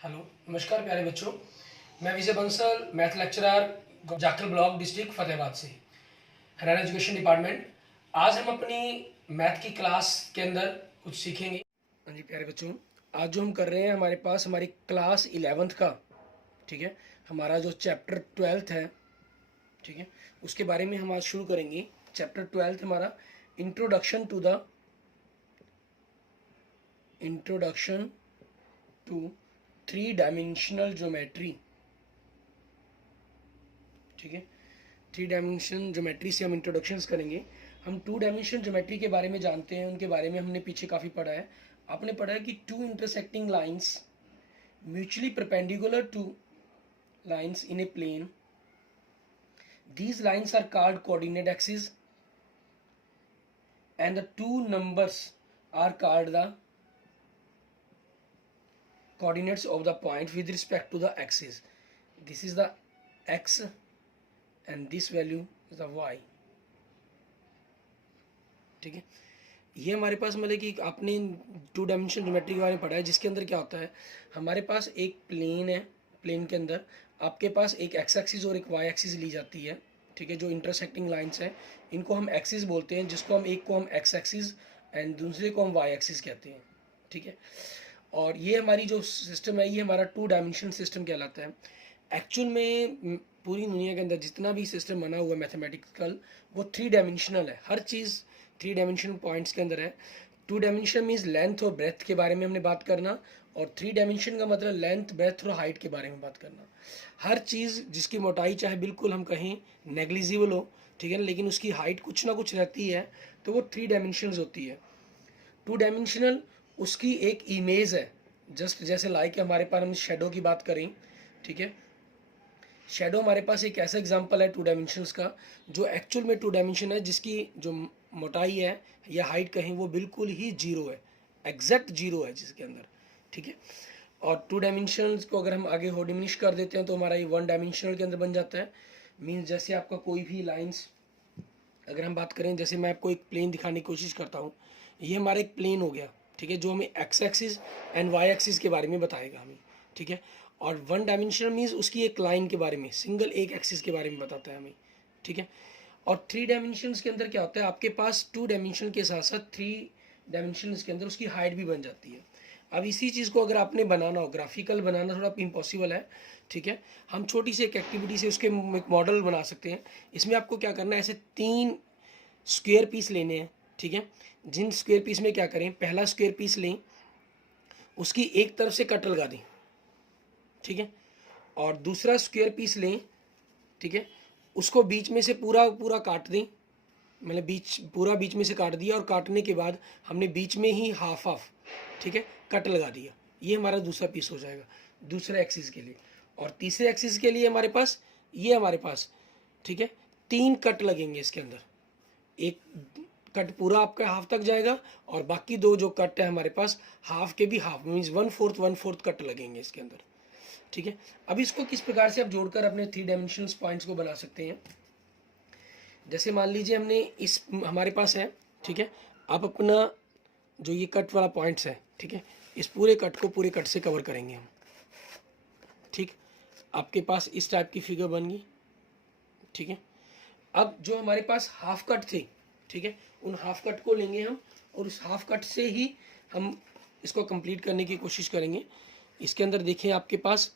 Hello, नमस्कार प्यारे बच्चों। मैं Vijay Bansal, math lecturer, Jakhal block, district Fatehabad से, हरियाणा एजुकेशन डिपार्टमेंट। आज हम अपनी मैथ की क्लास के अंदर कुछ सीखेंगे। हाँ जी प्यारे बच्चों, आज जो हम कर रहे हैं हमारे पास हमारी क्लास 11th का, ठीक है, हमारा जो चैप्टर 12th है, ठीक है, उसके बारे में हम आज शुरू करेंगे। चैप्टर 12th हमारा इंट्रोडक्शन टू 3 डायमेंशनल ज्योमेट्री, ठीक है। 3 डायमेंशन ज्योमेट्री से हम इंट्रोडक्शंस करेंगे। हम 2 डायमेंशन ज्योमेट्री के बारे में जानते हैं, उनके बारे में हमने पीछे काफ़ी पढ़ा है। आपने पढ़ा है कि 2 intersecting lines mutually perpendicular to lines in a plane, these lines are called coordinate axes and the two numbers are called the coordinates of the point with respect to the axis. This is the x and this value is the y, ठीक है। ये हमारे पास मतलब कि आपने 2 dimension geometry के बारे में पढ़ा है, जिसके अंदर क्या होता है, हमारे पास एक प्लेन है, प्लेन के अंदर आपके पास एक एक्स एक्सिस और एक वाई एक्सिस ली जाती है, ठीक है। जो इंटरसेक्टिंग लाइंस हैं इनको हम एक्सिस बोलते हैं, जिसको हम एक को हम एक्स एक्सिस एंड दूसरे को हम वाई एक्सिस कहते हैं, ठीक है। और ये हमारी जो सिस्टम है ये हमारा 2 डायमेंशन सिस्टम कहलाता है। एक्चुअल में पूरी दुनिया के अंदर जितना भी सिस्टम बना हुआ है मैथमेटिकल, वो 3 डायमेंशनल है। हर चीज़ 3 डायमेंशनल पॉइंट्स के अंदर है। 2 डायमेंशन मीन्स लेंथ और ब्रेथ के बारे में हमने बात करना, और 3 डायमेंशन का मतलब लेंथ, ब्रेथ और हाइट के बारे में बात करना। हर चीज़ जिसकी मोटाई चाहे बिल्कुल हम कहें नेग्लिजिबल हो, ठीक है, लेकिन उसकी हाइट कुछ ना कुछ रहती है, तो वो 3 डायमेंशंस होती है। 2 डायमेंशनल उसकी एक इमेज है, जस्ट जैसे लाइक हमारे पास हम शेडो की बात करें, ठीक है। शेडो हमारे पास एक ऐसा एग्जांपल है 2 डायमेंशंस का, जो एक्चुअल में 2 डायमेंशन है, जिसकी जो मोटाई है या हाइट कहें वो बिल्कुल ही जीरो है, एग्जैक्ट जीरो है जिसके अंदर, ठीक है। और 2 डायमेंशंस को अगर हम आगे हो डिमिनिश कर देते हैं तो हमारा ये 1 डायमेंशनल के अंदर बन जाता है। मीन्स जैसे आपका कोई भी लाइंस, अगर हम बात करें, जैसे मैं आपको एक प्लेन दिखाने की कोशिश करता हूँ, ये हमारा एक प्लेन हो गया, ठीक है, जो हमें x axis and y axis के बारे में बताएगा हमें, ठीक है। और 1 डायमेंशनल मीन्स उसकी एक लाइन के बारे में, सिंगल एक एक्सिस के बारे में बताता है हमें, ठीक है। और 3 डायमेंशंस के अंदर क्या होता है, आपके पास 2 डायमेंशन के साथ साथ 3 डायमेंशंस के अंदर उसकी हाइट भी बन जाती है। अब इसी चीज़ को अगर आपने बनाना हो, ग्राफिकल बनाना थोड़ा इम्पॉसिबल है, ठीक है। हम छोटी सी एक एक्टिविटी से उसके एक मॉडल बना सकते हैं। इसमें आपको क्या करना है, ऐसे 3 स्क्वायर पीस लेने हैं, ठीक है। जिन स्क्वायर पीस में क्या करें, पहला स्क्वायर पीस लें, उसकी एक तरफ से कट लगा दें, ठीक है। और दूसरा स्क्वायर पीस लें, ठीक है, उसको बीच में से पूरा पूरा काट दें, मतलब बीच में से काट दिया, और काटने के बाद हमने बीच में ही हाफ हाफ, ठीक है, कट लगा दिया। ये हमारा दूसरा पीस हो जाएगा दूसरे एक्सिस के लिए। और तीसरे एक्सिस के लिए हमारे पास, ठीक है, 3 कट लगेंगे इसके अंदर। एक कट पूरा आपका हाफ तक जाएगा, और बाकी 2 जो कट है हमारे पास, हाफ के भी हाफ, मीन्स 1/4 कट लगेंगे इसके अंदर, ठीक है। अब इसको किस प्रकार से आप जोड़कर अपने 3 डायमेंशनल पॉइंट्स को बना सकते हैं। जैसे मान लीजिए हमने इस हमारे पास है, ठीक है, आप अपना जो ये कट वाला पॉइंट्स है, ठीक है, इस पूरे कट को पूरे कट से कवर करेंगे हम, ठीक। आपके पास इस टाइप की फिगर बन गई, ठीक है। अब जो हमारे पास हाफ कट थे, ठीक है, उन हाफ कट को लेंगे हम, और उस हाफ कट से ही हम इसको कंप्लीट करने की कोशिश करेंगे। इसके अंदर देखें आपके पास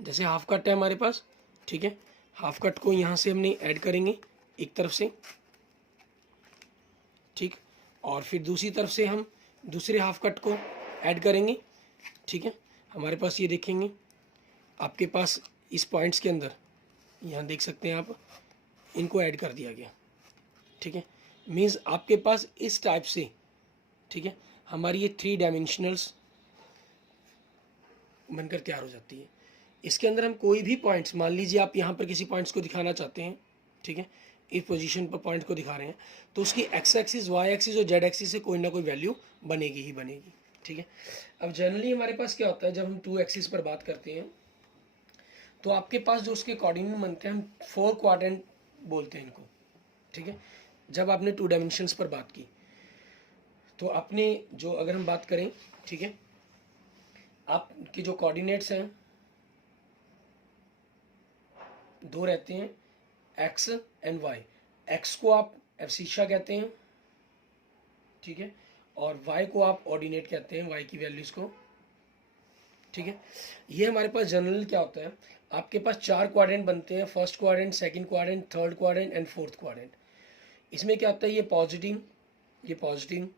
जैसे हाफ कट है हमारे पास, ठीक है, हाफ कट को यहाँ से हमने ऐड करेंगे एक तरफ से, ठीक। और फिर दूसरी तरफ से हम दूसरे हाफ कट को ऐड करेंगे, ठीक है। हमारे पास ये देखेंगे आपके पास इस पॉइंट्स के अंदर, यहाँ देख सकते हैं आप, इनको ऐड कर दिया गया, ठीक है। मीन्स आपके पास इस टाइप से, ठीक है, हमारी ये 3 डायमेंशनल्स बनकर तैयार हो जाती है। इसके अंदर हम कोई भी पॉइंट्स, मान लीजिए आप यहाँ पर किसी पॉइंट्स को दिखाना चाहते हैं, ठीक है, इस पोजीशन पर पॉइंट को दिखा रहे हैं, तो उसकी एक्स एक्सिस, वाई एक्सिस और जेड एक्सिस से कोई ना कोई वैल्यू बनेगी ही बनेगी, ठीक है। अब जनरली हमारे पास क्या होता है, जब हम 2 एक्सिस पर बात करते हैं, तो आपके पास जो उसके कोऑर्डिनेट बनते हैं, हम 4 क्वाड्रेंट बोलते हैं इनको, ठीक है। जब आपने 2 डायमेंशंस पर बात की, तो आपने जो अगर हम बात करें, ठीक है, आपके जो कोऑर्डिनेट्स हैं दो रहते हैं, एक्स एंड वाई। एक्स को आप एब्सिशा कहते हैं, ठीक है, और वाई को आप ऑर्डिनेट कहते हैं, वाई की वैल्यूज को, ठीक है। ये हमारे पास जनरल क्या होता है, आपके पास चार क्वाड्रेंट बनते हैं, first quadrant, second quadrant, third quadrant and fourth quadrant. इसमें क्या होता है, ये पॉजिटिव, ये पॉजिटिव,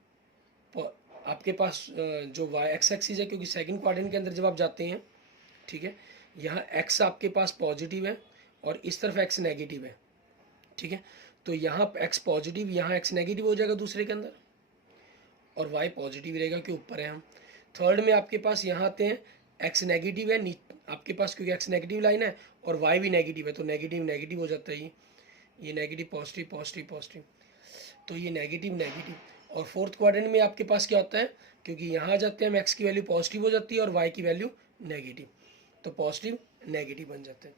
आपके पास जो वाई एक्स एक्सिस है, क्योंकि सेकंड क्वाड्रेंट के अंदर जब आप जाते हैं, ठीक है, यहाँ एक्स आपके पास पॉजिटिव है और इस तरफ एक्स नेगेटिव है, ठीक है। तो यहाँ एक्स पॉजिटिव, यहाँ एक्स नेगेटिव हो जाएगा दूसरे के अंदर, और वाई पॉजिटिव रहेगा कि ऊपर है हम। थर्ड में आपके पास यहाँ आते हैं, एक्स नेगेटिव है आपके पास, क्योंकि एक्स नेगेटिव लाइन है और वाई भी नेगेटिव है, तो नेगेटिव नेगेटिव हो जाता है, ये नेगेटिव पॉजिटिव पॉजिटिव पॉजिटिव, तो ये नेगेटिव नेगेटिव। और फोर्थ क्वाड्रेंट में आपके पास क्या होता है, क्योंकि यहाँ आ जाते हैं हम, एक्स की वैल्यू पॉजिटिव हो जाती है और वाई की वैल्यू नेगेटिव, तो पॉजिटिव नेगेटिव बन जाते हैं।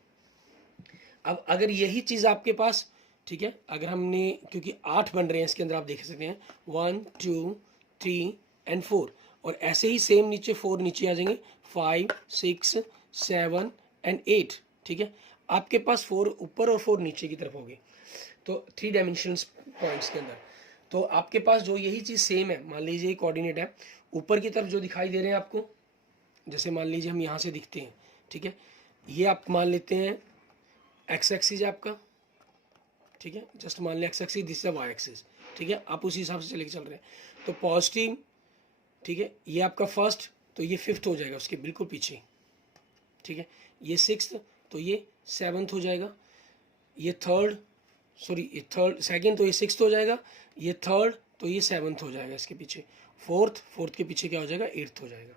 अब अगर यही चीज़ आपके पास, ठीक है, अगर हमने, क्योंकि 8 बन रहे हैं इसके अंदर, आप देख सकते हैं 1 2 3 एंड 4, और ऐसे ही सेम नीचे 4 नीचे आ जाएंगे, 5 6 7 एंड 8, ठीक है। आपके पास 4 ऊपर और 4 नीचे की तरफ होगी, तो 3 डायमेंशनल पॉइंट्स के अंदर। तो आपके पास जो यही चीज़ सेम है, मान लीजिए कोऑर्डिनेट है, ऊपर की तरफ जो दिखाई दे रहे हैं आपको, जैसे मान लीजिए हम यहाँ से दिखते हैं, ठीक है, ये आप मान लेते हैं एक्स एक्सिस है आपका, ठीक है, जस्ट मान लिया x axis, this is y axis, ठीक है, आप उसी हिसाब से चले चल रहे हैं। तो पॉजिटिव, ठीक है, ये आपका फर्स्ट, तो ये फिफ्थ हो जाएगा उसके बिल्कुल पीछे, ठीक है, ये सिक्स्थ, तो ये सेवन्थ हो जाएगा, ये थर्ड, सॉरी ये थर्ड सेकंड, तो ये सिक्स्थ हो जाएगा, ये थर्ड, तो ये सेवन्थ हो जाएगा इसके पीछे, फोर्थ, फोर्थ के पीछे क्या हो जाएगा, एट्थ हो जाएगा।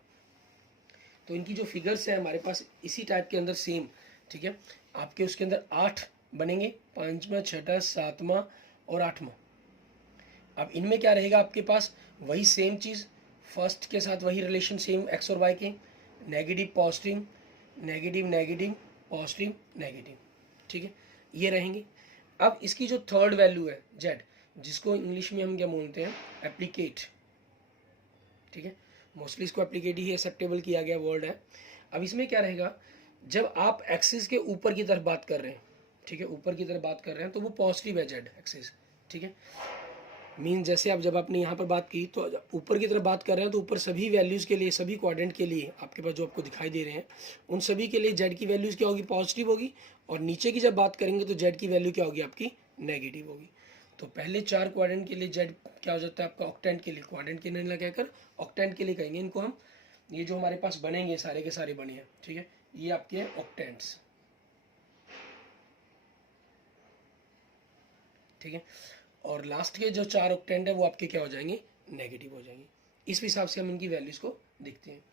तो इनकी जो फिगर्स है हमारे पास इसी टाइप के अंदर सेम, ठीक है, आपके उसके अंदर 8 बनेंगे, 5वां 6वां 7वां और 8वां। अब इनमें क्या रहेगा आपके पास, वही सेम चीज़, फर्स्ट के साथ वही रिलेशन सेम एक्स और वाई के, negative positive negative negative positive negative, ठीक है, ये रहेंगे। अब इसकी जो थर्ड वैल्यू है जेड, जिसको इंग्लिश में हम क्या बोलते हैं, एप्लीकेट, ठीक है, मोस्टली इसको एप्लीकेट ही एक्सेप्टेबल किया गया वर्ड है। अब इसमें क्या रहेगा, जब आप एक्सिस के ऊपर की तरफ बात कर रहे हैं, ठीक है, ऊपर की तरफ बात कर रहे हैं, तो वो पॉजिटिव है जेड एक्सिस, ठीक है, मीन जैसे आप जब आपने यहाँ पर बात की, तो ऊपर की तरफ बात कर रहे हैं, तो ऊपर सभी वैल्यूज़ के लिए, सभी क्वाड्रेंट के लिए आपके पास जो आपको दिखाई दे रहे हैं, उन सभी के लिए जेड की वैल्यूज़ क्या होगी, पॉजिटिव होगी, और नीचे की जब बात करेंगे तो जेड की वैल्यू क्या होगी, आपकी नेगेटिव होगी। तो पहले 4 क्वाड्रेंट के लिए जेड क्या हो जाता है आपका, ऑक्टेंट के लिए, क्वाड्रेंट के नहीं लगाकर ऑक्टेंट के लिए कहेंगे इनको हम, ये जो हमारे पास बनेंगे सारे के सारे बने हैं, ठीक है, ये आपके ऑक्टेंट्स, ठीक है, और लास्ट के जो 4 ऑक्टेंट है वो आपके क्या हो जाएंगे, नेगेटिव हो जाएंगे। इस हिसाब से हम इनकी वैल्यूज़ को देखते हैं।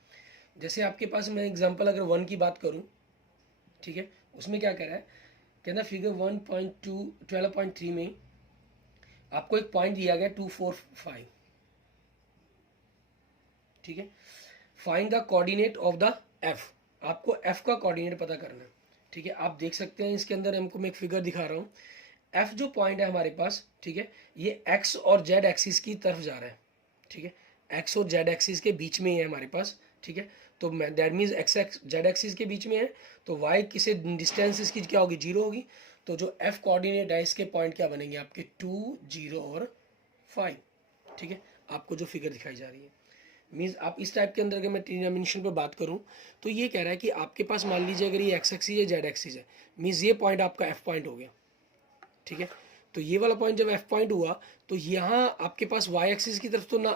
जैसे आपके पास मैं एग्जांपल अगर 1 की बात करूं, ठीक है, उसमें क्या कह रहा है, कहना फिगर 1.12.3 में आपको एक पॉइंट दिया गया 245, ठीक है, find the coordinate of the F, आपको एफ का कोऑर्डिनेट पता करना है, ठीक है। आप देख सकते हैं इसके अंदर हमको मैं एक फिगर दिखा रहा हूँ, एफ जो पॉइंट है हमारे पास, ठीक है, ये एक्स और जेड एक्सिस की तरफ जा रहा है, ठीक है, एक्स और जेड एक्सिस के बीच में ही है हमारे पास, ठीक है, तो that means x x Z axis के बीच में है, तो वाई किसे डिस्टेंस इसकी क्या होगी, 0 होगी, तो जो एफ कोऑर्डिनेट है इसके पॉइंट क्या बनेंगे आपके 2 0 और 5, ठीक है, आपको जो फिगर दिखाई जा रही है, मीन्स आप इस टाइप के अंदर अगर मैं 3 डायमेंशन पर बात करूं, तो ये कह रहा है कि आपके पास मान लीजिए अगर ये एक्स एक्सिस है, जेड एक्सिस है, मीन्स ये पॉइंट आपका एफ पॉइंट हो गया, ठीक है, तो ये वाला पॉइंट जब एफ पॉइंट हुआ, तो यहाँ आपके पास वाई एक्सिस की तरफ तो ना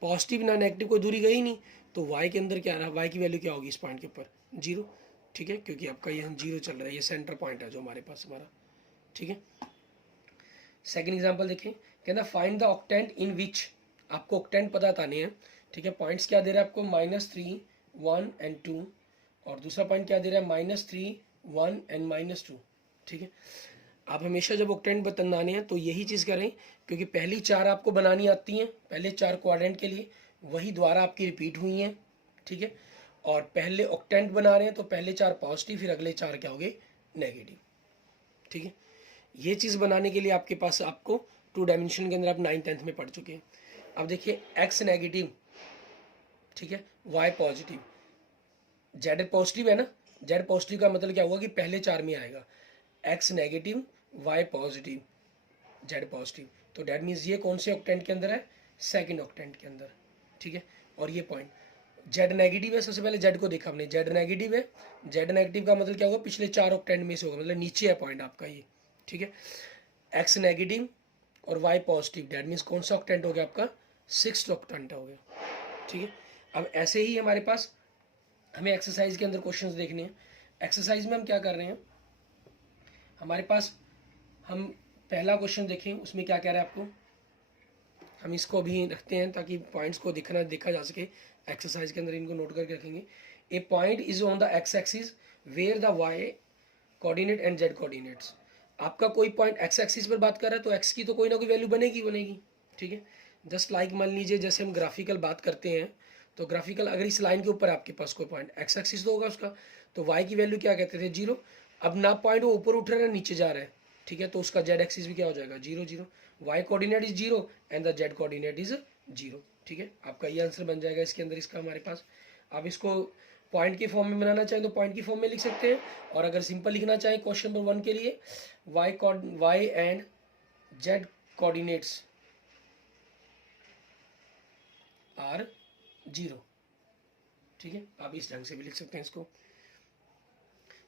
पॉजिटिव ना नेगेटिव कोई दूरी गई नहीं, तो वाई के अंदर क्या रहा, वाई की वैल्यू क्या होगी इस पॉइंट के ऊपर, 0, ठीक है, क्योंकि आपका ये 0 चल रहा है, ये सेंटर पॉइंट है जो हमारे पास हमारा, ठीक है। सेकेंड एग्जाम्पल देखें, कहना फाइंड द ऑक्टेंट इन विच, आपको ऑक्टेंट पता बताने हैं, ठीक है, पॉइंट्स क्या दे रहा है आपको, -3 1 एंड 2, और दूसरा पॉइंट क्या दे रहा है, -3 1 एंड -2, ठीक है। आप हमेशा जब ऑक्टेंट बनाने हैं तो यही चीज़ करें, क्योंकि पहली 4 आपको बनानी आती हैं, पहले 4 क्वाड्रेंट के लिए वही द्वारा आपकी रिपीट हुई हैं, ठीक है, और पहले ऑक्टेंट बना रहे हैं तो पहले 4 पॉजिटिव, फिर अगले 4 क्या हो गए, नेगेटिव, ठीक है। ये चीज़ बनाने के लिए आपके पास आपको 2 डायमेंशन के अंदर आप 9th 10th में पढ़ चुके हैं। अब देखिए एक्स नेगेटिव, ठीक है, वाई पॉजिटिव, जेड पॉजिटिव है ना, जेड पॉजिटिव का मतलब क्या हुआ कि पहले 4 में आएगा, x negative y positive z positive. तो डैट मीन्स ये कौन से ऑक्टेंट के अंदर है, सेकंड ऑक्टेंट के अंदर, ठीक है। और ये पॉइंट जेड नेगेटिव है, सबसे पहले जेड को देखा हमने, जेड नेगेटिव है, जेड नेगेटिव का मतलब क्या होगा, पिछले 4 ऑक्टेंट में से होगा, मतलब नीचे है पॉइंट आपका ये, ठीक है। एक्स नेगेटिव और वाई पॉजिटिव डैट मीन्स कौन सा ऑक्टेंट हो गया आपका, 6th ऑक्टेंट हो गया, ठीक है। अब ऐसे ही हमारे पास हमें एक्सरसाइज के अंदर क्वेश्चंस देखने हैं। एक्सरसाइज में हम क्या कर रहे हैं, हमारे पास हम पहला क्वेश्चन देखें, उसमें क्या कह रहा है आपको, हम इसको अभी रखते हैं ताकि पॉइंट्स को देखा जा सके, एक्सरसाइज के अंदर इनको नोट करके रखेंगे। A point is on the x axis where the y coordinate and z coordinates. आपका कोई पॉइंट एक्स एक्सिस पर बात कर रहा है तो एक्स की तो कोई ना कोई वैल्यू बनेगी, ठीक है। जस्ट लाइक मान लीजिए जैसे हम ग्राफिकल बात करते हैं, तो ग्राफिकल अगर इस लाइन के ऊपर आपके पास कोई पॉइंट एक्स एक्सिस तो होगा उसका, तो वाई की वैल्यू क्या कहते थे, 0। अब ना पॉइंट वो ऊपर उठ रहा है ना नीचे जा रहा है, ठीक है, तो उसका जेड एक्सिस भी क्या हो जाएगा, 0 0। Y coordinate is 0 and the z coordinate is 0, ठीक है। आपका ये आंसर बन जाएगा इसके अंदर इसका हमारे पास। आप इसको पॉइंट की फॉर्म में बनाना चाहें तो पॉइंट की फॉर्म में लिख सकते हैं, और अगर सिंपल लिखना चाहें क्वेश्चन नंबर 1 के लिए, y and z coordinates are 0, ठीक है। आप इस ढंग से भी लिख सकते हैं इसको।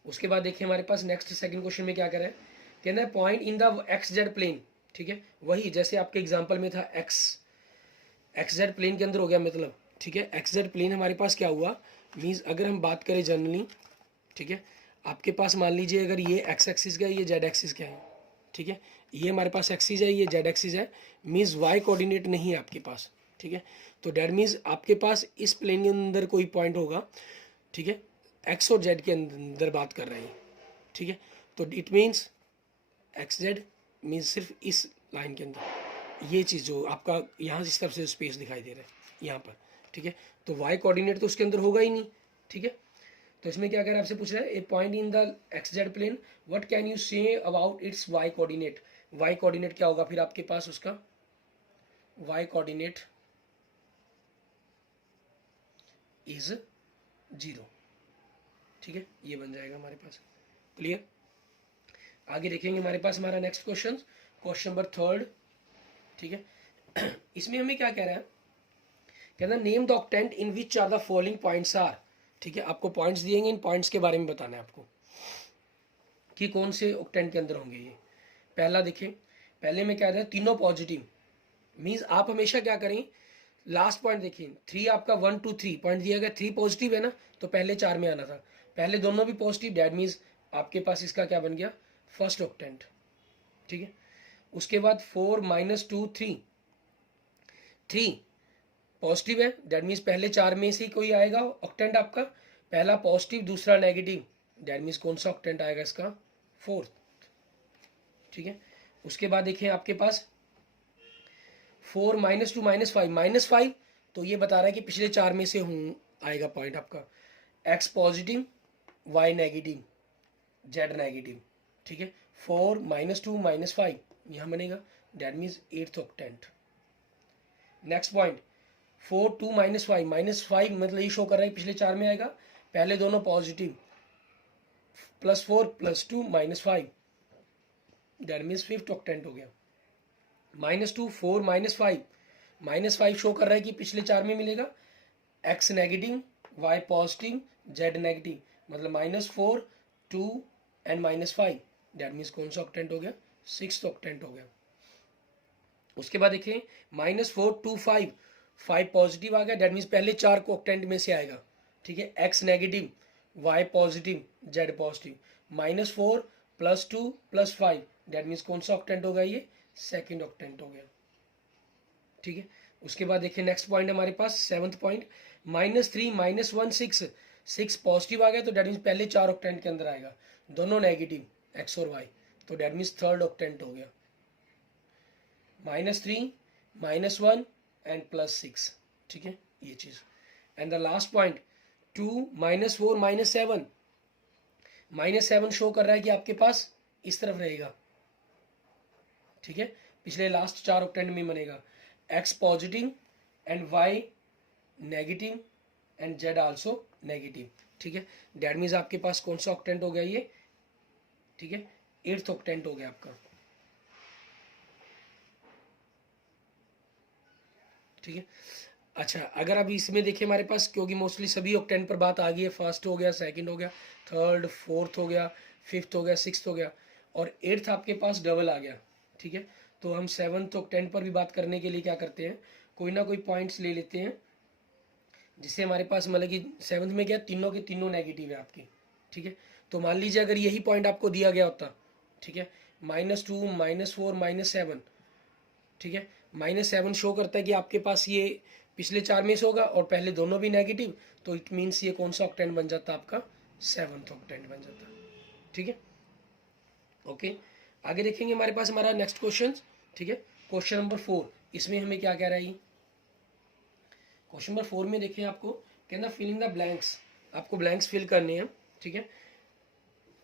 उसके बाद देखिए हमारे पास नेक्स्ट सेकंड क्वेश्चन में क्या कर रहा है, कहना है point in the x z plane, ठीक है। वही जैसे आपके एग्जांपल में था एक्स जेड प्लेन के अंदर हो गया मतलब, ठीक है। एक्स जेड प्लेन हमारे पास क्या हुआ, मीन्स अगर हम बात करें जनरली, ठीक है, आपके पास मान लीजिए अगर ये एक्स एक्सिस का है, ये जेड एक्सिस का है, ठीक है, ये हमारे पास एक्सिस है, ये जेड एक्सिस है, मीन्स वाई कोऑर्डिनेट नहीं है आपके पास, ठीक है। तो डेट मीन्स आपके पास इस प्लेन के अंदर कोई पॉइंट होगा, ठीक है, एक्स और जेड के अंदर बात कर रहे हैं, ठीक है। तो it means x Z means सिर्फ इस लाइन के अंदर ये चीज़ जो आपका यहाँ इस तरफ से स्पेस दिखाई दे रहा है यहाँ पर, ठीक है। तो वाई कोऑर्डिनेट तो उसके अंदर होगा ही नहीं, ठीक है। तो इसमें क्या कह रहा है, आपसे पूछ रहा है a point in the x z plane what can you say about its y coordinate. Y coordinate क्या होगा फिर आपके पास उसका, वाई कोऑर्डिनेट इज 0, ठीक है, ये बन जाएगा हमारे पास। क्लियर। आगे देखेंगे हमारे पास हमारा नेक्स्ट क्वेश्चन, क्वेश्चन नंबर 3, ठीक है। इसमें हमें क्या कह रहा है, कहना name the octant in which are the following points are, ठीक है। आपको पॉइंट्स दिएंगे, इन पॉइंट्स के बारे में बताना है आपको कि कौन से ऑक्टेंट के अंदर होंगे ये। पहला देखें, पहले में क्या है, तीनों पॉजिटिव, मीन्स आप हमेशा क्या करें, लास्ट पॉइंट देखिए 3 आपका 1 2 3 पॉइंट दिया गया, 3 पॉजिटिव है ना, तो पहले 4 में आना था, पहले दोनों भी पॉजिटिव, डैट मीन्स आपके पास इसका क्या बन गया, फर्स्ट ऑक्टेंट, ठीक है। उसके बाद 4 -2 3 3 पॉजिटिव है, डैट मीन्स पहले 4 में से ही कोई आएगा ऑक्टेंट आपका, पहला पॉजिटिव दूसरा नेगेटिव, डैट मीन्स कौन सा ऑक्टेंट आएगा इसका, 4th, ठीक है। उसके बाद देखिए आपके पास 4 -2 -5 -5, तो ये बता रहा है कि पिछले 4 में से हूँ आएगा पॉइंट आपका, x positive y negative z negative, ठीक है। 4 -2 -5 यहाँ बनेगा, that means 8th octant. Next point 4 2 -5 मतलब ये शो कर रहा है पिछले 4 में आएगा, पहले दोनों positive, +4 +2 -5, that means 5th octant हो गया। -2 4 -5 शो कर रहा है कि पिछले 4 में मिलेगा, x negative y positive z negative, मतलब -4 2 एंड -5, डैट मीन्स कौन सा ऑक्टेंट हो गया, 6th ऑक्टेंट हो गया। उसके बाद देखिए -4 2 5 5 पॉजिटिव आ गया, डैट मीन्स पहले 4 को ऑक्टेंट में से आएगा, ठीक है। X negative y positive z positive, -4 +2 +5, that means कौन सा ऑक्टेंट होगा, ये 2nd ऑक्टेंट हो गया, ठीक है। उसके बाद देखिए नेक्स्ट पॉइंट हमारे पास 7th पॉइंट, -3 -1 6 6 पॉजिटिव आ गया, तो डैट मीन्स पहले 4 ऑक्टेंट के अंदर आएगा, दोनों नेगेटिव एक्स और वाई, तो डैट मीन्स 3rd ऑक्टेंट हो गया, -3 -1 एंड +6, ठीक है, ये चीज। And the last point 2 -4 -7 -7 show कर रहा है कि आपके पास इस तरफ रहेगा, ठीक है, पिछले लास्ट 4 ऑक्टेंट में बनेगा, x positive and y negative and z also negative. ठीक है, डैट मीन्स आपके पास कौन सा ऑक्टेंट हो गया ये, ठीक है, 8th ऑक्टेंट हो गया आपका। ठीक है, अच्छा अगर अब इसमें देखिए हमारे पास, क्योंकि मोस्टली सभी ऑक्टेंट पर बात आ गई है, फर्स्ट हो गया, सेकंड हो गया, थर्ड, फोर्थ हो गया, फिफ्थ हो गया, सिक्स्थ हो गया, और 8th आपके पास डबल आ गया। ठीक है, तो हम 7th ऑक्टेंट पर भी बात करने के लिए क्या करते हैं, कोई ना कोई पॉइंट्स ले लेते हैं, जिससे हमारे पास मतलब कि 7th में क्या, तीनों के तीनों नेगेटिव है आपकी। ठीक है, तो मान लीजिए अगर यही पॉइंट आपको दिया गया होता, ठीक है, -2, -4, -7, ठीक है, -7 शो करता है कि आपके पास ये पिछले 4 में से होगा और पहले दोनों भी नेगेटिव, तो इट मीन्स ये कौन सा ऑक्टेंट बन जाता आपका, 7th ऑक्टेंट बन जाता। ठीक है, ओके, आगे देखेंगे हमारे पास हमारा नेक्स्ट क्वेश्चन। ठीक है, क्वेश्चन नंबर 4, इसमें हमें क्या कह रहा है, क्वेश्चन नंबर 4 में देखें आपको कहना फिलिंग द ब्लैंक्स, आपको ब्लैंक्स फिल करने हैं। ठीक है,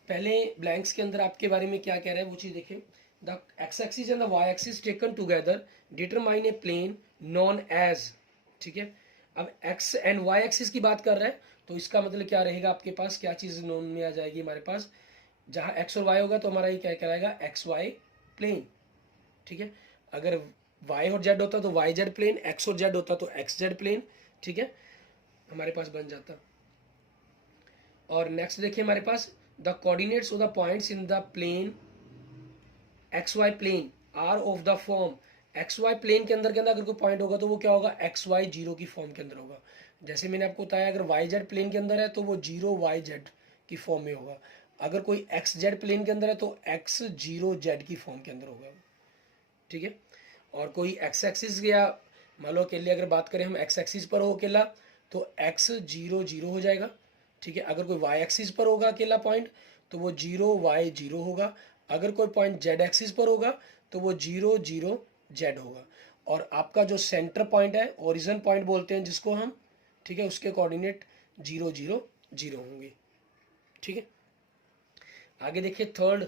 पहले ब्लैंक्स के अंदर आपके बारे में क्या कह रहा है वो चीज़ देखें। The x axis and the y axis taken together determine a plane known as. ठीक है, अब एक्स एंड वाई एक्सिस की बात कर रहा है, तो इसका मतलब क्या रहेगा, आपके पास क्या चीज़ नॉन में आ जाएगी हमारे पास, जहाँ एक्स और वाई होगा तो हमारा ये क्या कहलाएगा, एक्स वाई प्लेन। ठीक है, अगर वाई और जेड होता तो वाई जेड प्लेन, एक्स और जेड होता तो एक्स जेड प्लेन। ठीक है, हमारे पास बन जाता। और नेक्स्ट देखिए हमारे पास the coordinates of the points in the plane x y plane are of the form, x y plane के अंदर अगर कोई पॉइंट होगा तो वो क्या होगा, एक्स वाई जीरो की फॉर्म के अंदर होगा। जैसे मैंने आपको बताया अगर वाई जेड प्लेन के अंदर है तो वो जीरो वाई जेड की फॉर्म में होगा, अगर कोई एक्स जेड प्लेन के अंदर है तो एक्स जीरो जेड की फॉर्म के अंदर होगा। ठीक है, और कोई एक्स एक्सिस या मान लो अकेले अगर बात करें हम एक्स एक्सिस पर हो अकेला तो एक्स जीरो जीरो हो जाएगा। ठीक है, अगर कोई वाई एक्सिस पर होगा अकेला पॉइंट तो वो जीरो वाई जीरो होगा, अगर कोई पॉइंट जेड एक्सिस पर होगा तो वो जीरो जीरो जेड होगा। और आपका जो सेंटर पॉइंट है, ओरिजिन पॉइंट बोलते हैं जिसको हम, ठीक है, उसके कोऑर्डिनेट जीरो जीरो जीरो होंगे। ठीक है, आगे देखिए थर्ड।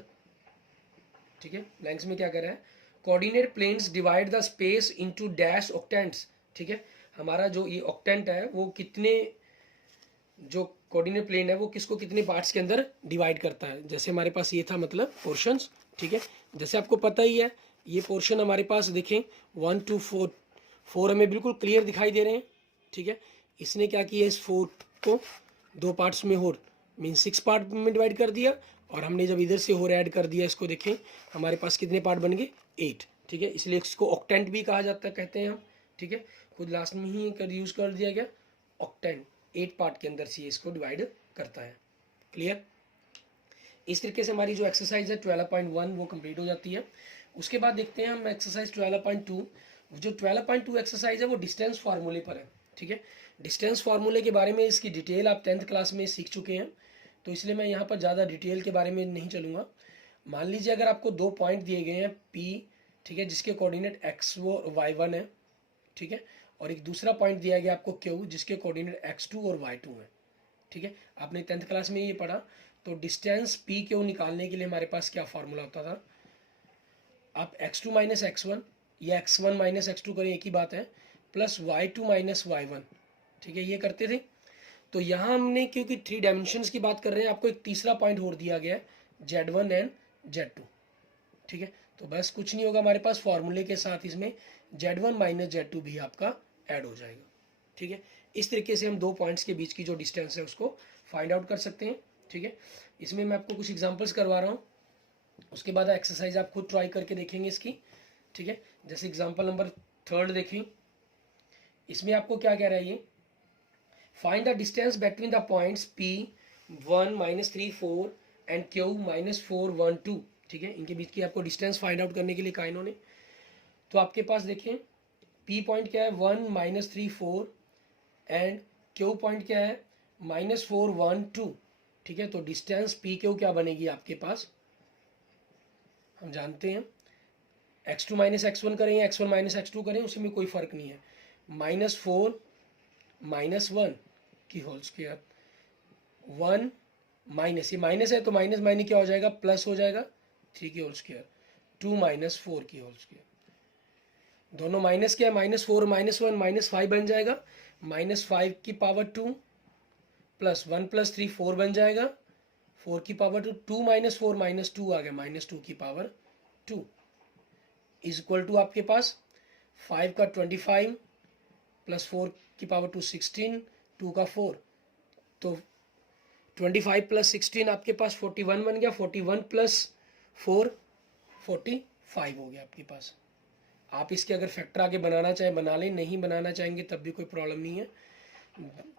ठीक है, ब्लैंक्स में क्या कर रहा है, coordinate planes divide the space into dash octants. ठीक है, हमारा जो ये ऑक्टेंट है वो कितने, जो कोऑर्डिनेट प्लेन है वो किसको कितने पार्ट्स के अंदर डिवाइड करता है। जैसे हमारे पास ये था मतलब पोर्शंस। ठीक है, जैसे आपको पता ही है ये पोर्शन हमारे पास देखें 1 2 4, 4 हमें बिल्कुल क्लियर दिखाई दे रहे हैं। ठीक है, इसने क्या किया, इस 4 को 2 पार्ट्स में और मीन 6 पार्ट में डिवाइड कर दिया, और हमने जब इधर से और ऐड कर दिया इसको देखें हमारे पास कितने पार्ट बन गए, 8। ठीक है, इसलिए इसको ऑक्टेंट भी कहा जाता है, कहते हैं हम। ठीक है, खुद लास्ट में ही यूज़ कर दिया गया ऑक्टेंट, 8 पार्ट के अंदर से इसको डिवाइड करता है। क्लियर, इस तरीके से हमारी जो एक्सरसाइज है 12.1 वो कंप्लीट हो जाती है। उसके बाद देखते हैं हम एक्सरसाइज 12.2। जो 12.2 एक्सरसाइज है वो डिस्टेंस फार्मूले पर है। ठीक है, डिस्टेंस फार्मूले के बारे में इसकी डिटेल आप 10th क्लास में सीख चुके हैं, तो इसलिए मैं यहाँ पर ज़्यादा डिटेल के बारे में नहीं चलूँगा। मान लीजिए अगर आपको 2 पॉइंट दिए गए हैं P, ठीक है, जिसके कोऑर्डिनेट x वो y1 है। ठीक है, और एक दूसरा पॉइंट दिया गया आपको Q जिसके कोऑर्डिनेट x2 और y2 है। ठीक है, आपने 10th क्लास में ये पढ़ा। तो डिस्टेंस पी क्यू निकालने के लिए हमारे पास क्या फार्मूला होता था, आप x2 माइनस x1 या x1 माइनस x2 करें एक ही बात है, प्लस y2 माइनस y1। ठीक है, ये करते थे। तो यहाँ हमने क्योंकि 3 डायमेंशंस की बात कर रहे हैं, आपको एक तीसरा पॉइंट और दिया गया है z1 एंड z2। ठीक है, तो बस कुछ नहीं होगा, हमारे पास फार्मूले के साथ इसमें z1 माइनस z2 भी आपका ऐड हो जाएगा। ठीक है, इस तरीके से हम 2 पॉइंट्स के बीच की जो डिस्टेंस है उसको फाइंड आउट कर सकते हैं। ठीक है, इसमें मैं आपको कुछ एग्जांपल्स करवा रहा हूँ, उसके बाद एक्सरसाइज आप खुद ट्राई करके देखेंगे इसकी। ठीक है, जैसे एग्जांपल नंबर 3 देखें, इसमें आपको क्या कह रहा है ये, find the distance between the points P1 -3 4 and Q -4 1 2। ठीक है, इनके बीच की आपको डिस्टेंस फाइंड आउट करने के लिए कहा इन्होंने। तो आपके पास देखें P पॉइंट क्या है 1 -3 4 एंड Q पॉइंट क्या है -4 1 2। ठीक है, तो डिस्टेंस पी क्यू क्या बनेगी आपके पास, हम जानते हैं x2 माइनस x1 करें या x1 माइनस x2 करें उसमें कोई फ़र्क नहीं है, -4 -1 की होल स्क्वायर, 1 माइनस, ये माइनस है तो माइनस माइनस क्या हो जाएगा, प्लस हो जाएगा, 3 की होल स्क्वायर, 2 -4 की होल स्क्वायर, दोनों माइनस क्या है, -4 -1 -5 बन जाएगा, -5 की पावर 2 प्लस 1 + 3 4 बन जाएगा, 4 की पावर 2, 2 - 4 -2 आ गया, -2 की पावर 2 इज इक्वल टू आपके पास 5 का 25 प्लस 4 की पावर 2 16, 2 का 4, तो 25 + 16 आपके पास 41 बन गया, 41 + 4 45 हो गया आपके पास। आप इसके अगर फैक्टर आगे बनाना चाहें बना लें, नहीं बनाना चाहेंगे तब भी कोई प्रॉब्लम नहीं है।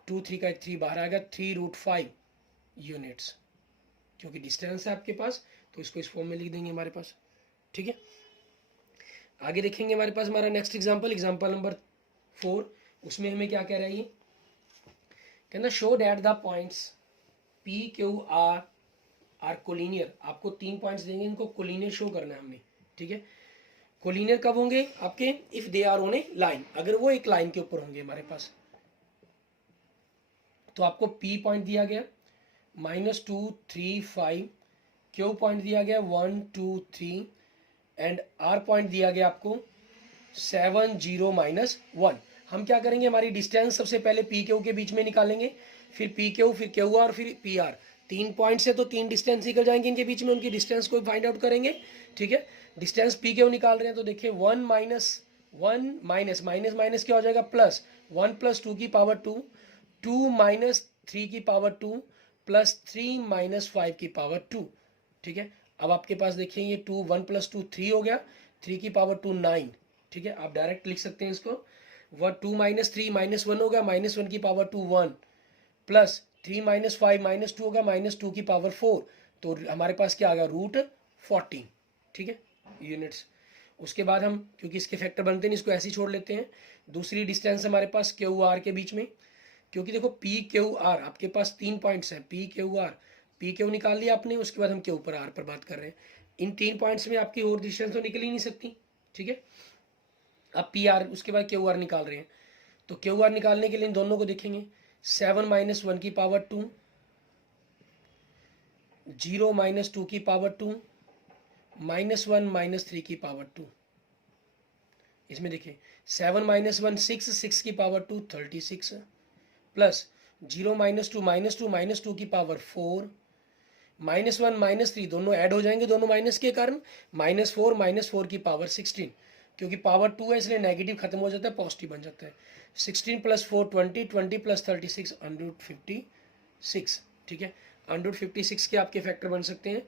2 3 का 3 बाहर आ गया, 3√5 यूनिट्स, क्योंकि डिस्टेंस है आपके पास तो इसको इस फॉर्म में लिख देंगे हमारे पास। ठीक है, आगे देखेंगे हमारे पास हमारा नेक्स्ट एग्जांपल नंबर 4। उसमें हमें क्या कह रहा है, ये कहना show that the points P Q R are collinear. आपको 3 पॉइंट्स देंगे, इनको कोलिनियर शो करना है हमने। ठीक है, कोलिनियर कब होंगे आपके, if they are on a line, अगर वो एक लाइन के ऊपर होंगे हमारे पास। तो आपको P पॉइंट दिया गया -2 3 5, Q पॉइंट दिया गया 1 2 3 एंड R पॉइंट दिया गया आपको 7 0 -1। हम क्या करेंगे, हमारी डिस्टेंस सबसे पहले पी क्यू के बीच में निकालेंगे, फिर पी क्यू, फिर क्यू आर, फिर पी आर। 3 पॉइंट्स है तो 3 डिस्टेंस निकल जाएंगे इनके बीच में, उनकी डिस्टेंस को फाइंड आउट करेंगे। ठीक है, डिस्टेंस पी क्यू निकाल रहे हैं तो देखिए 1 - 1 माइनस क्या हो जाएगा, प्लस 1 + 2 की पावर 2, 2 - 3 की पावर 2 प्लस 3 - 5 की पावर 2। ठीक है, अब आपके पास देखिए ये 2 1 + 2 3 हो गया, 3 की पावर 2 9। ठीक है, आप डायरेक्ट लिख सकते हैं इसको, 2 - 3 -1 होगा, -1 की पावर 2 1 प्लस 3 - 5 -2 होगा, -2 की पावर 4। तो हमारे पास क्या आ गया, √14। ठीक है, यूनिट्स। उसके बाद हम, क्योंकि इसके फैक्टर बनते नहीं, इसको ऐसे ही छोड़ लेते हैं। दूसरी डिस्टेंस हमारे पास क्यू आर के बीच में, क्योंकि देखो पी क्यू आर आपके पास 3 पॉइंट्स हैं, P Q are, P Q निकाल लिया आपने, उसके बाद हम क्यू पर आर पर बात कर रहे हैं। इन 3 पॉइंट्स में आपकी और डिस्टेंस तो निकल ही नहीं सकती। ठीक है, अब पी आर, उसके बाद क्यू आर निकाल रहे हैं, तो क्यू आर निकालने के लिए इन दोनों को देखेंगे, 7 - 1 की पावर 2, 0 - 2 की पावर 2, -1 - 3 की पावर 2। इसमें देखिए 7 - 1 6, 6 की पावर 2 36 प्लस 0 - 2 -2 की पावर 4, -1 -3 दोनों ऐड हो जाएंगे, दोनों माइनस के कारण -4 की पावर 16, क्योंकि पावर 2 है इसलिए नेगेटिव खत्म हो जाता है, पॉजिटिव बन जाता है। 16 + 4 20, 20 + 36 156। ठीक है, 156 के आपके फैक्टर बन सकते हैं।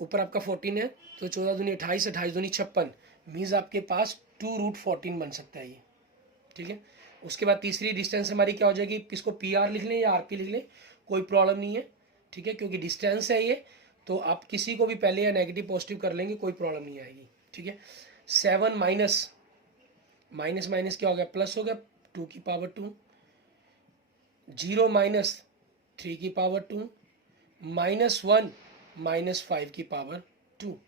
ऊपर आपका 14 है तो 14 दूनी 28, 28 दूनी 56, मीन्स आपके पास 2√14 बन सकता है ये। ठीक है, उसके बाद तीसरी डिस्टेंस हमारी क्या हो जाएगी, इसको पी आर लिख लें या आर पी लिख लें, कोई प्रॉब्लम नहीं है। ठीक है, क्योंकि डिस्टेंस है ये, तो आप किसी को भी पहले या नेगेटिव पॉजिटिव कर लेंगे, कोई प्रॉब्लम नहीं आएगी। ठीक है, 7 माइनस क्या हो गया, प्लस हो गया, 2 की पावर 2, 0 - 3 की पावर 2, -1 - 5 की पावर 2।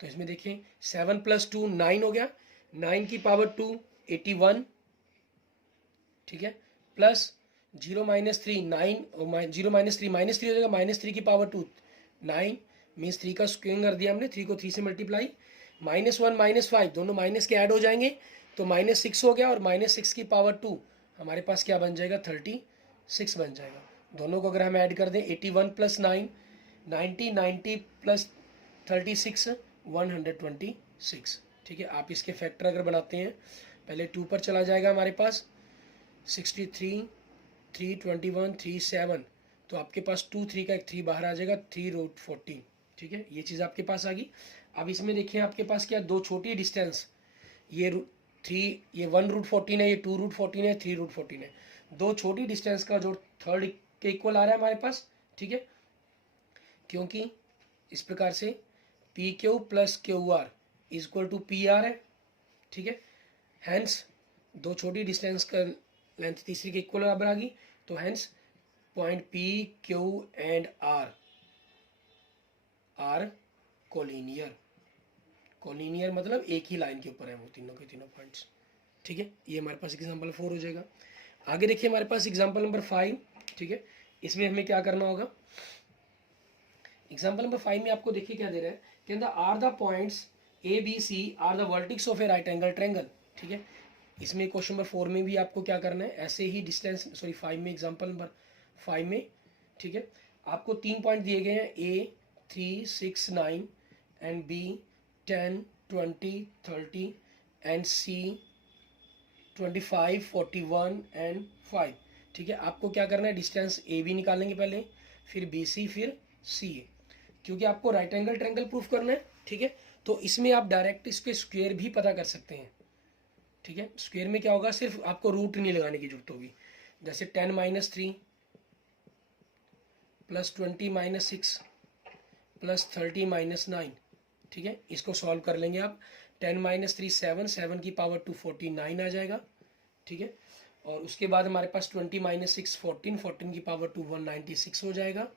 तो इसमें देखिए 7 + 2 9 हो गया, 9 की पावर 2 81। ठीक है, प्लस 0 - 3 9, 0 - 3 -3 हो जाएगा, -3 की पावर 2 9, मीन्स 3 का स्क्वायर कर दिया हमने, 3 को 3 से मल्टीप्लाई, -1 - 5 दोनों माइनस के ऐड हो जाएंगे तो -6 हो गया, और -6 की पावर 2 हमारे पास क्या बन जाएगा, 36 बन जाएगा। दोनों को अगर हम ऐड कर दें, 81 + 9 90, 90 + 36 126। ठीक है, आप इसके फैक्टर अगर बनाते हैं, पहले 2 पर चला जाएगा हमारे पास 63 321 37, तो आपके पास 2 3 का एक 3 बाहर आ जाएगा, 3√14। ठीक है, ये चीज़ आपके पास आ गई। अब इसमें देखिए आपके पास क्या, दो छोटी डिस्टेंस, ये 3, ये 1√14 है, ये 2√14 है, 3√14 है। दो छोटी डिस्टेंस का जो थर्ड के इक्वल आ रहा है हमारे पास। ठीक है, क्योंकि इस प्रकार से P Q plus Q R equal to P R है। ठीक है, हैंस दो छोटी डिस्टेंस का लेंथ तीसरी के इक्वल बराबर आ गई, तो hence point P Q and R are collinear. Collinear मतलब एक ही लाइन के ऊपर है वो तीनों के तीनों पॉइंट्स। ठीक है, ये हमारे पास एग्जांपल 4 हो जाएगा। आगे देखिए हमारे पास एग्जांपल नंबर 5। ठीक है, इसमें हमें क्या करना होगा, एग्जांपल नंबर 5 में आपको देखिए क्या दे रहा है, कहता are the points A B C are the vertices of a right angle triangle. ठीक है, इसमें क्वेश्चन नंबर 4 में भी आपको क्या करना है, ऐसे ही डिस्टेंस, सॉरी 5 में, एग्जाम्पल नंबर 5 में, ठीक है, आपको 3 पॉइंट दिए गए हैं, A 3 6 9 and B 10 20 30 and C 25 41 and 5, ठीक है। आपको क्या करना है, डिस्टेंस ए बी निकालेंगे पहले, फिर बी सी, फिर सी ए, क्योंकि आपको राइट एंगल ट्रायंगल प्रूफ करना है, ठीक है। तो इसमें आप डायरेक्ट इसके स्क्वायर भी पता कर सकते हैं, ठीक है। स्क्वायर में क्या होगा, सिर्फ आपको रूट नहीं लगाने की जरूरत होगी। जैसे 10 - 3 प्लस 20 - 6 प्लस 30 - 9, ठीक है। इसको सॉल्व कर लेंगे आप। 10 - 3 7, 7 की पावर 2 49 आ जाएगा, ठीक है। और उसके बाद हमारे पास 20 - 6 14, 14 की पावर 2 196 हो जाएगा।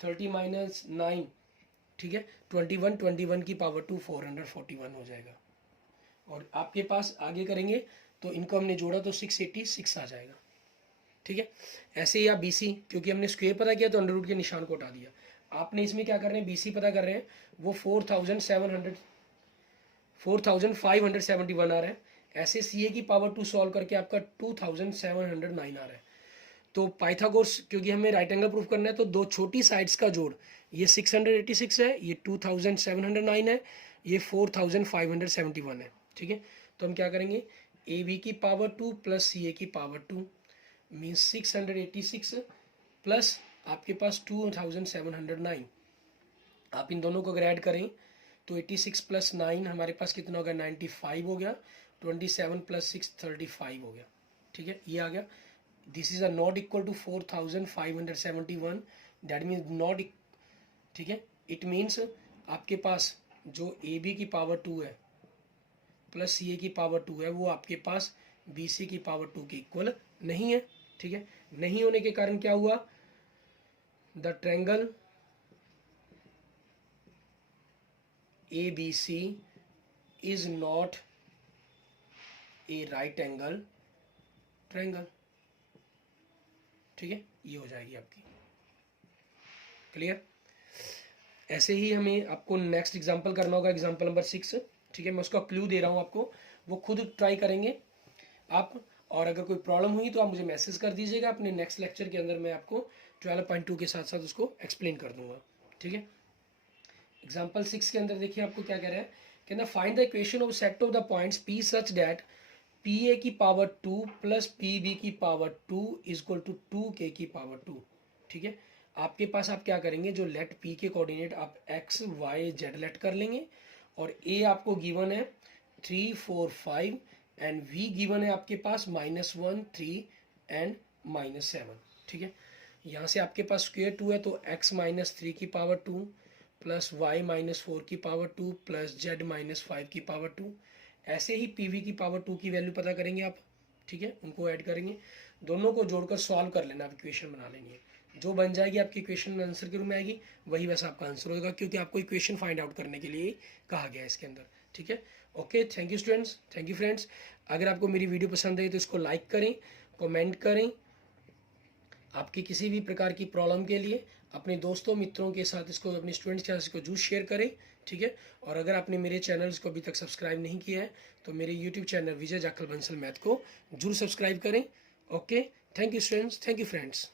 30 - 9, ठीक है, 21, 21 की पावर 2 441 हो जाएगा। और आपके पास आगे करेंगे तो इनको हमने जोड़ा तो 686 आ जाएगा, ठीक है। ऐसे ही आप BC, क्योंकि हमने स्क्वायर पता किया तो अंडर रूट के निशान को हटा दिया। आपने इसमें क्या कर रहे हैं, BC पता कर रहे हैं, वो 4571 आ रहा है। ऐसे CA की पावर 2 सॉल्व करके आपका 2709 आ रहा है। तो पाइथागोरस, क्योंकि हमें राइट एंगल प्रूफ करना है, तो दो छोटी साइड्स का जोड़, ये 686 है, ये 2709 है, ये 4571 है, ठीक है। तो हम क्या करेंगे, AB की पावर 2 प्लस CA की पावर 2 मीन्स 686 प्लस आपके पास 2709। आप इन दोनों को अगर ऐड करें तो 86 प्लस 9 हमारे पास कितना हो गया, 95 हो गया। 27 प्लस 6 35 हो गया, ठीक है, ये आ गया। This is a not equal to 4571, that means not, ठीक है। इट मीन्स आपके पास जो AB की पावर 2 है प्लस CA की पावर 2 है, वो आपके पास BC की पावर 2 के इक्वल नहीं है, ठीक है। नहीं होने के कारण क्या हुआ, the triangle ABC is not a right angle triangle, ठीक है, ये हो जाएगी आपकी क्लियर। ऐसे ही हमें आपको नेक्स्ट एग्जांपल करना होगा, एग्जांपल नंबर 6, ठीक है। मैं उसका क्लू दे रहा हूँ आपको, वो खुद ट्राई करेंगे आप। और अगर कोई प्रॉब्लम हुई तो आप मुझे मैसेज कर दीजिएगा, अपने नेक्स्ट लेक्चर के अंदर मैं आपको 12.2 के साथ साथ उसको एक्सप्लेन कर दूंगा, ठीक है। एग्जाम्पल 6 के अंदर देखिए आपको क्या कह रहा है, कहना find the equation of set of the points P such that PA की पावर 2 प्लस PB की power 2 is equal to 2K की पावर 2, ठीक है। आपके पास आप क्या करेंगे, जो लेट P के कोऑर्डिनेट आप X Y Z लेट कर लेंगे, और A आपको गिवन है 3 4 5 एंड V गिवन है आपके पास -1 3 एंड -7, ठीक है। यहाँ से आपके पास स्क्वायर 2 है तो x - 3 की पावर 2 प्लस y - 4 की पावर 2 प्लस z - 5 की पावर 2। ऐसे ही PV की पावर 2 की वैल्यू पता करेंगे आप, ठीक है, उनको ऐड करेंगे, दोनों को जोड़कर सॉल्व कर लेना, आप इक्वेशन बना लेंगे। जो बन जाएगी आपकी इक्वेशन आंसर के रूप में आएगी, वही वैसा आपका आंसर होगा, क्योंकि आपको इक्वेशन फाइंड आउट करने के लिए कहा गया है इसके अंदर, ठीक है। Okay, thank you students, thank you friends. अगर आपको मेरी वीडियो पसंद आई तो इसको लाइक करें, कमेंट करें। आपकी किसी भी प्रकार की प्रॉब्लम के लिए अपने दोस्तों मित्रों के साथ इसको, अपने स्टूडेंट्स के साथ इसको जरूर शेयर करें, ठीक है। और अगर आपने मेरे चैनल्स को अभी तक सब्सक्राइब नहीं किया है तो मेरे यूट्यूब चैनल विजय जाखल बंसल मैथ को जरूर सब्सक्राइब करें। Okay, thank you students, thank you friends.